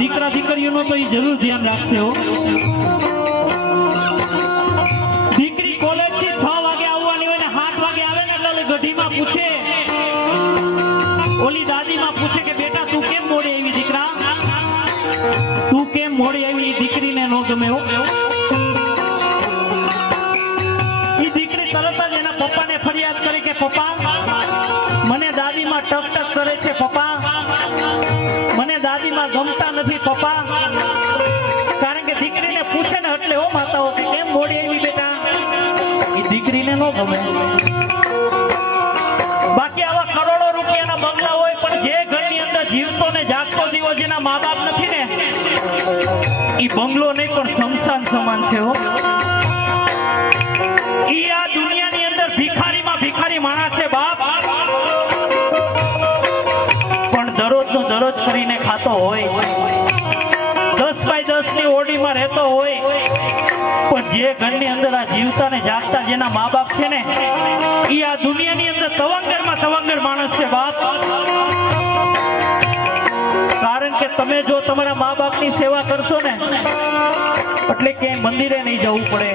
દીકરા દીકરીઓનો તો એ જરૂર ધ્યાન રાખશે હો. દીકરી કોલેજ થી 6 વાગે આવવાની હોય ને 7 વાગે આવે ને એટલે ગઢીમાં પૂછે, ઓલી દાદીમાં પૂછે કે બેટા તું કેમ મોડી આવી દીકરા, તું કેમ મોડી આવી. દીકરીને નો ગમે હો. એ દીકરી તરત જ એના પપ્પાને ફરિયાદ કરે કે પપ્પા મને દાદીમાં ટક ટક કરે છે, પપ્પા મને દાદીમાં ગમતા નથી પપ્પા. કારણ કે દીકરીને પૂછે ને એટલે હો માતાઓ કે કેમ મોડી આવી બેટા, એ દીકરીને નો ગમે. બાકી આવા કરોડો રૂપિયાના બંગલા હોય પણ જે ઘરની અંદર જીવતો ને જાગતો દીવો જેના મા બાપ નથી ને, એ બંગલો નહીં પણ શમશાન સમાન છે હો. ઈ આ દુનિયાની અંદર ભિખારીમાં ભિખારી માણસ છે બાપ, પણ દરરોજનો દરરોજ કરીને ખાતો હોય, 10x10 ની ઓડીમાં રહેતો હોય, પણ જે ઘરની અંદર આ જીવતા ને જાગતા જેના મા બાપ છે ને, ઈ આ દુનિયાની અંદર તવંગરમાં તવંગર માણસ છે બાપ. કારણ કે તમે જો તમારા મા બાપની સેવા કરશો ને એટલે ક્યાંય મંદિરે નહીં જવું પડે,